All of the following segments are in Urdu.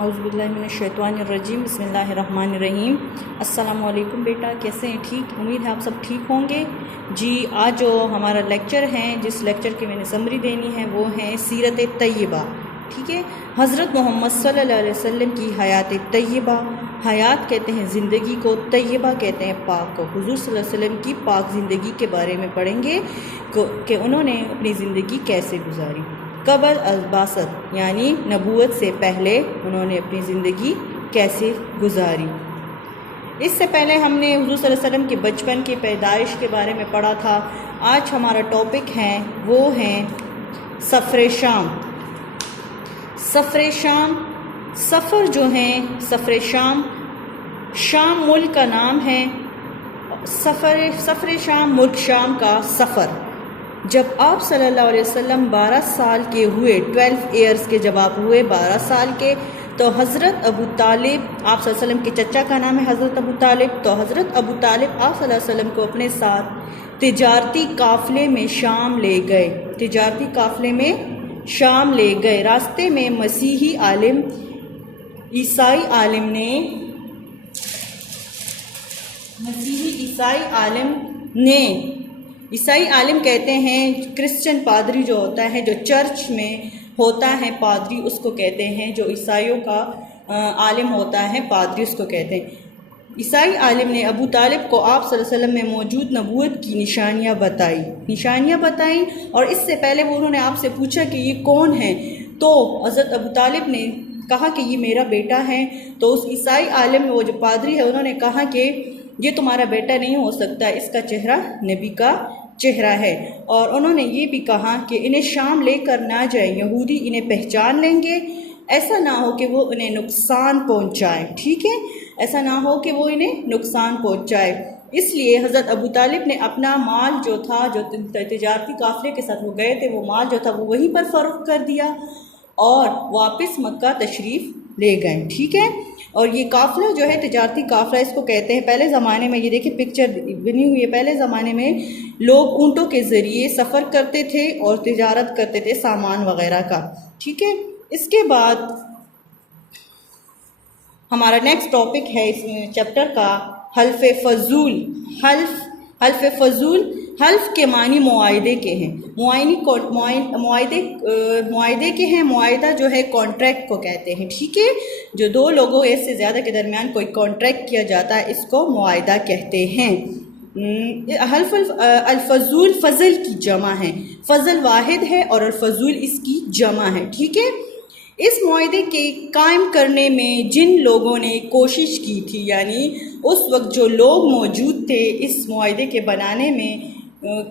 اعوذ باللہ من الشیطان الرجیم، بسم اللہ الرحمن الرحیم۔ السلام علیکم بیٹا، کیسے ہیں؟ ٹھیک؟ امید ہے آپ سب ٹھیک ہوں گے۔ جی آج جو ہمارا لیکچر ہے، جس لیکچر کی میں نے سمری دینی ہے، وہ ہے سیرت طیبہ۔ ٹھیک ہے، حضرت محمد صلی اللہ علیہ وسلم کی حیات طیبہ۔ حیات کہتے ہیں زندگی کو، طیبہ کہتے ہیں پاک کو۔ حضور صلی اللہ علیہ وسلم کی پاک زندگی کے بارے میں پڑھیں گے کہ انہوں نے اپنی زندگی کیسے گزاری۔ قبل البعثت یعنی نبوت سے پہلے انہوں نے اپنی زندگی کیسے گزاری۔ اس سے پہلے ہم نے حضور صلی اللہ علیہ وسلم کے بچپن کی پیدائش کے بارے میں پڑھا تھا۔ آج ہمارا ٹاپک ہے وہ ہیں سفر شام۔ سفر شام، سفر جو ہیں، سفر شام، شام ملک کا نام ہے۔ سفر شام ملک شام کا سفر۔ جب آپ صلی اللہ علیہ وسلم 12 سال کے ہوئے، 12 ایئرس کے جب آپ ہوئے 12 سال کے، تو حضرت ابو طالب، آپ صلی اللہ علیہ وسلم کے چچا کا نام ہے حضرت ابو طالب، تو حضرت ابو طالب آپ صلی اللہ علیہ وسلم کو اپنے ساتھ تجارتی قافلے میں شام لے گئے۔ تجارتی قافلے میں شام لے گئے۔ راستے میں مسیحی عالم، عیسائی عالم کہتے ہیں، کرسچن پادری جو ہوتا ہے، جو چرچ میں ہوتا ہے پادری، اس کو کہتے ہیں، جو عیسائیوں کا عالم ہوتا ہے پادری، اس کو کہتے ہیں۔ عیسائی عالم نے ابو طالب کو آپ صلی اللہ علیہ وسلم میں موجود نبوت کی نشانیاں بتائیں اور اس سے پہلے انہوں نے آپ سے پوچھا کہ یہ کون ہے، تو حضرت ابو طالب نے کہا کہ یہ میرا بیٹا ہے۔ تو اس عیسائی عالم، وہ جو پادری ہے، انہوں نے کہا کہ یہ تمہارا بیٹا نہیں ہو سکتا، اس کا چہرہ نبی کا چہرہ ہے۔ اور انہوں نے یہ بھی کہا کہ انہیں شام لے کر نہ جائیں، یہودی انہیں پہچان لیں گے، ایسا نہ ہو کہ وہ انہیں نقصان پہنچائے۔ ٹھیک ہے، ایسا نہ ہو کہ وہ انہیں نقصان پہنچائے۔ اس لیے حضرت ابو طالب نے اپنا مال جو تھا، جو تجارتی قافلے کے ساتھ وہ گئے تھے، وہ مال جو تھا وہ وہیں پر فروخت کر دیا اور واپس مکہ تشریف لے گئے۔ ٹھیک ہے، اور یہ قافلہ جو ہے، تجارتی قافلہ اس کو کہتے ہیں۔ پہلے زمانے میں، یہ دیکھیں پکچر بنی ہوئی ہے، پہلے زمانے میں لوگ اونٹوں کے ذریعے سفر کرتے تھے اور تجارت کرتے تھے سامان وغیرہ کا۔ ٹھیک ہے، اس کے بعد ہمارا نیکسٹ ٹاپک ہے اس چیپٹر کا حلف فضول۔ حلف فضول، حلف کے معنی معاہدے کے ہیں۔ معاہدے کے ہیں۔ معاہدہ جو ہے کانٹریکٹ کو کہتے ہیں۔ ٹھیک ہے، جو دو لوگوں ایک سے زیادہ کے درمیان کوئی کانٹریکٹ کیا جاتا ہے، اس کو معاہدہ کہتے ہیں۔ حلف الفضول فضل کی جمع ہے۔ فضل واحد ہے اور الفضول اس کی جمع ہے۔ ٹھیک ہے، اس معاہدے کے قائم کرنے میں جن لوگوں نے کوشش کی تھی، یعنی اس وقت جو لوگ موجود تھے اس معاہدے کے بنانے میں،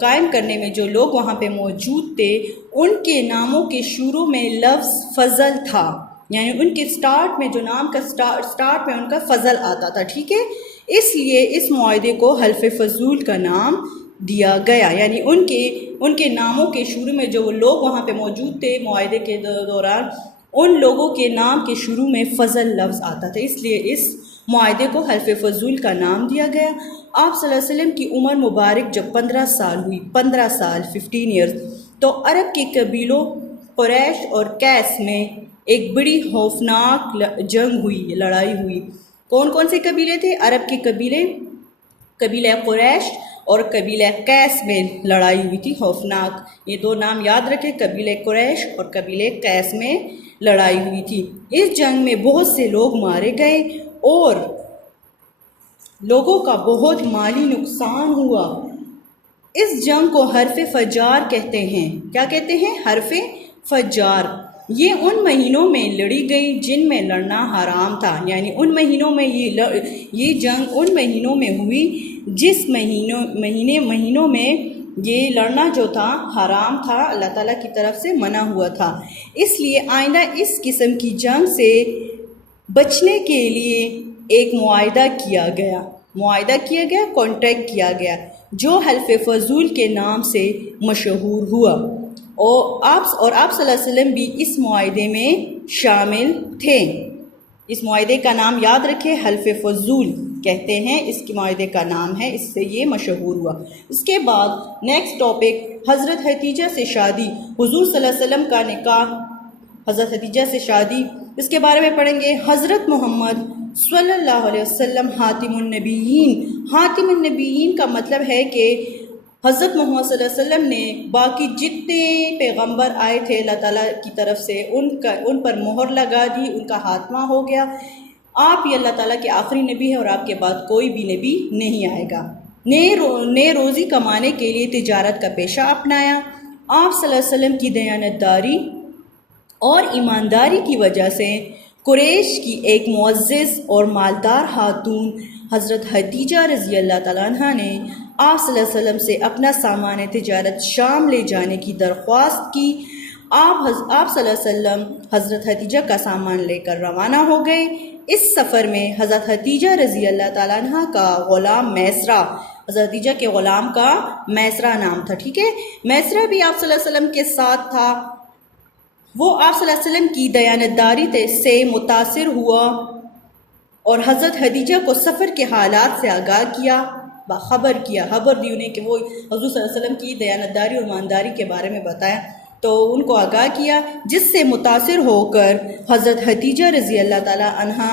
قائم کرنے میں جو لوگ وہاں پہ موجود تھے، ان کے ناموں کے شروع میں لفظ فضل تھا، یعنی ان کے سٹارٹ میں جو نام کا سٹارٹ میں ان کا فضل آتا تھا۔ ٹھیک ہے، اس لیے اس معاہدے کو حلف فضول کا نام دیا گیا، یعنی ان کے ناموں کے شروع میں جو لوگ وہاں پہ موجود تھے معاہدے کے دوران، ان لوگوں کے نام کے شروع میں فضل لفظ آتا تھا، اس لیے اس معاہدے کو حلف فضول کا نام دیا گیا۔ آپ صلی اللہ علیہ وسلم کی عمر مبارک جب 15 سال ہوئی، 15 سال 15 ایئرز، تو عرب کے قبیلوں قریش اور کیس میں ایک بڑی خوفناک لڑائی ہوئی۔ کون کون سے قبیلے تھے؟ عرب کے قبیلہ قریش اور قبیلہ قیس میں لڑائی ہوئی تھی، خوفناک۔ یہ دو نام یاد رکھیں، قبیلہ قریش اور قبیلہ قیس میں لڑائی ہوئی تھی۔ اس جنگ میں بہت سے لوگ مارے گئے اور لوگوں کا بہت مالی نقصان ہوا۔ اس جنگ کو حرف فجار کہتے ہیں۔ کیا کہتے ہیں؟ حرف فجار۔ یہ ان مہینوں میں لڑی گئی جن میں لڑنا حرام تھا، یعنی ان مہینوں میں یہ جنگ ان مہینوں میں ہوئی جس مہینوں میں یہ لڑنا جو تھا حرام تھا، اللہ تعالیٰ کی طرف سے منع ہوا تھا۔ اس لیے آئندہ اس قسم کی جنگ سے بچنے کے لیے ایک معاہدہ کیا گیا، کانٹریکٹ کیا گیا، جو حلف فضول کے نام سے مشہور ہوا، اور آپ صلی اللہ علیہ وسلم بھی اس معاہدے میں شامل تھے۔ اس معاہدے کا نام یاد رکھے، حلف فضول کہتے ہیں، اس کے معاہدے کا نام ہے، اس سے یہ مشہور ہوا۔ اس کے بعد نیکسٹ ٹاپک حضرت خدیجہ سے شادی۔ حضور صلی اللہ علیہ وسلم کا نکاح حضرت خدیجہ سے شادی، اس کے بارے میں پڑھیں گے۔ حضرت محمد صلی اللہ علیہ وسلم حاتم النبیین۔ حاتم النبیین کا مطلب ہے کہ حضرت محمد صلی اللہ علیہ وسلم نے باقی جتنے پیغمبر آئے تھے اللہ تعالیٰ کی طرف سے ان پر مہر لگا دی، ان کا خاتمہ ہو گیا۔ آپ ہی اللہ تعالیٰ کے آخری نبی ہیں اور آپ کے بعد کوئی بھی نبی نہیں آئے گا۔ نئے روزی کمانے کے لیے تجارت کا پیشہ اپنایا۔ آپ صلی اللہ علیہ وسلم کی دیانتداری اور ایمانداری کی وجہ سے قریش کی ایک معزز اور مالدار خاتون حضرت خدیجہ رضی اللہ تعالیٰ عنہ نے آپ صلی اللہ علیہ وسلم سے اپنا سامان تجارت شام لے جانے کی درخواست کی۔ آپ صلی اللہ علیہ وسلم حضرت خدیجہ کا سامان لے کر روانہ ہو گئے۔ اس سفر میں حضرت خدیجہ رضی اللہ تعالیٰ عنہ کا غلام میسرہ، حضرت خدیجہ کے غلام کا میسرہ نام تھا، ٹھیک ہے، میسرہ بھی آپ صلی اللہ علیہ وسلم کے ساتھ تھا۔ وہ آپ صلی اللہ علیہ وسلم کی دیانتداری سے متاثر ہوا اور حضرت خدیجہ کو سفر کے حالات سے آگاہ کیا، خبر دی انہیں کہ وہ حضور صلی اللہ علیہ وسلم کی دیانتداری اور ایمانداری کے بارے میں بتایا، تو ان کو آگاہ کیا، جس سے متاثر ہو کر حضرت خدیجہ رضی اللہ تعالیٰ عنہ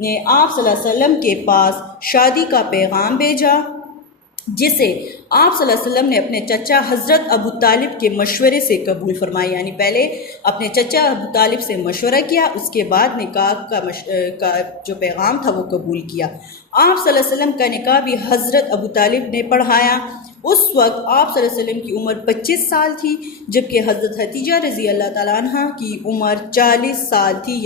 نے آپ صلی اللہ علیہ وسلم کے پاس شادی کا پیغام بھیجا، جسے آپ صلی اللہ علیہ وسلم نے اپنے چچا حضرت ابو طالب کے مشورے سے قبول فرمایا، یعنی پہلے اپنے چچا ابو طالب سے مشورہ کیا، اس کے بعد نکاح کا جو پیغام تھا وہ قبول کیا۔ آپ صلی اللہ علیہ وسلم کا نکاح بھی حضرت ابو طالب نے پڑھایا۔ اس وقت آپ صلی اللہ علیہ وسلم کی عمر 25 سال تھی، جبکہ حضرت خدیجہ رضی اللہ تعالیٰ عنہ کی عمر 40 سال تھی،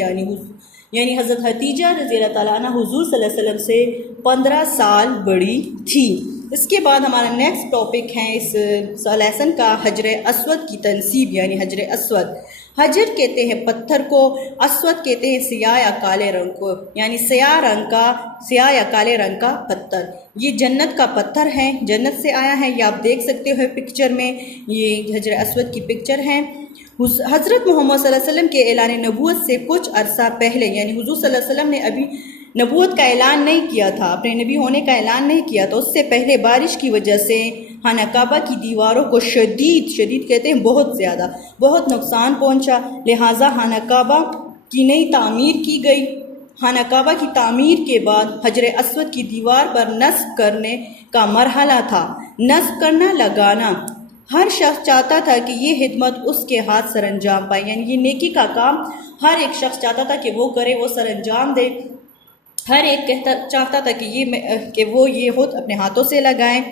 یعنی حضرت خدیجہ رضی اللہ تعالیٰ عنہ حضور صلی اللہ علیہ وسلم سے 15 سال بڑی تھی۔ اس کے بعد ہمارا نیکسٹ ٹاپک ہے اس لیسن کا حجر اسود کی تنصیب، یعنی حجر اسود۔ حجر کہتے ہیں پتھر کو، اسود کہتے ہیں سیاہ یا کالے رنگ کو، یعنی سیاہ یا کالے رنگ کا پتھر۔ یہ جنت کا پتھر ہے، جنت سے آیا ہے، یہ آپ دیکھ سکتے ہو پکچر میں، یہ حجر اسود کی پکچر ہے۔ حضرت محمد صلی اللہ علیہ وسلم کے اعلان نبوت سے کچھ عرصہ پہلے، یعنی حضور صلی اللہ علیہ وسلم نے ابھی نبوت کا اعلان نہیں کیا تھا، اپنے نبی ہونے کا اعلان نہیں کیا تھا، اس سے پہلے بارش کی وجہ سے خانہ کعبہ کی دیواروں کو شدید کہتے ہیں بہت نقصان پہنچا، لہٰذا خانہ کعبہ کی نئی تعمیر کی گئی۔ خانہ کعبہ کی تعمیر کے بعد حجر اسود کی دیوار پر نصب کرنے کا مرحلہ تھا۔ نصب کرنا، لگانا، ہر شخص چاہتا تھا کہ یہ خدمت اس کے ہاتھ سر انجام پائے، یعنی یہ نیکی کا کام ہر ایک شخص چاہتا تھا کہ وہ کرے، وہ سر انجام دے، ہر ایک چاہتا تھا کہ وہ یہ خود اپنے ہاتھوں سے لگائیں۔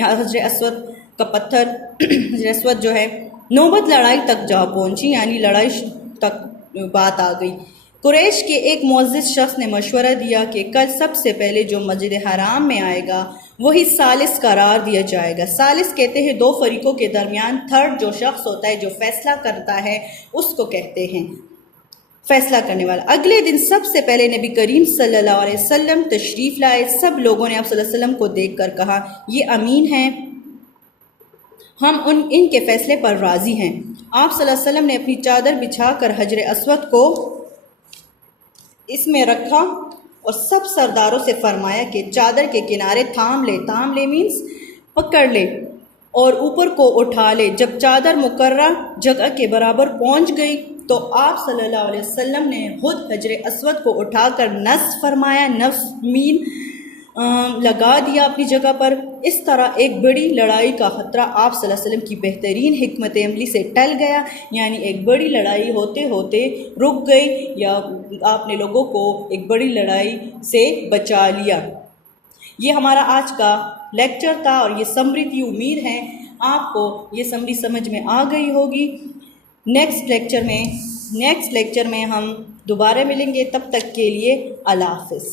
حجر اسود کا پتھر، حجر اسود جو ہے، نوبت لڑائی تک جا پہنچی، یعنی لڑائی تک بات آ گئی۔ قریش کے ایک معزز شخص نے مشورہ دیا کہ کل سب سے پہلے جو مسجد حرام میں آئے گا وہی ثالث قرار دیا جائے گا۔ ثالث کہتے ہیں دو فریقوں کے درمیان تھرڈ جو شخص ہوتا ہے، جو فیصلہ کرتا ہے، اس کو کہتے ہیں فیصلہ کرنے والا۔ اگلے دن سب سے پہلے نبی کریم صلی اللہ علیہ وسلم تشریف لائے۔ سب لوگوں نے آپ صلی اللہ علیہ وسلم کو دیکھ کر کہا، یہ امین ہیں، ہم ان کے فیصلے پر راضی ہیں۔ آپ صلی اللہ علیہ وسلم نے اپنی چادر بچھا کر حجر اسود کو اس میں رکھا اور سب سرداروں سے فرمایا کہ چادر کے کنارے تھام لے مینس پکڑ لے اور اوپر کو اٹھا لے۔ جب چادر مقررہ جگہ کے برابر پہنچ گئی تو آپ صلی اللہ علیہ وسلم نے خود حجر اسود کو اٹھا کر نصب فرمایا، نصب مین لگا دیا اپنی جگہ پر۔ اس طرح ایک بڑی لڑائی کا خطرہ آپ صلی اللہ علیہ وسلم کی بہترین حکمت عملی سے ٹل گیا، یعنی ایک بڑی لڑائی ہوتے ہوتے رک گئی، یا آپ نے لوگوں کو ایک بڑی لڑائی سے بچا لیا۔ یہ ہمارا آج کا لیکچر تھا اور یہ سمری تھی۔ امید ہے آپ کو یہ سمری سمجھ میں آ گئی ہوگی۔ نیکسٹ لیکچر میں ہم دوبارہ ملیں گے، تب تک کے لیے اللہ حافظ۔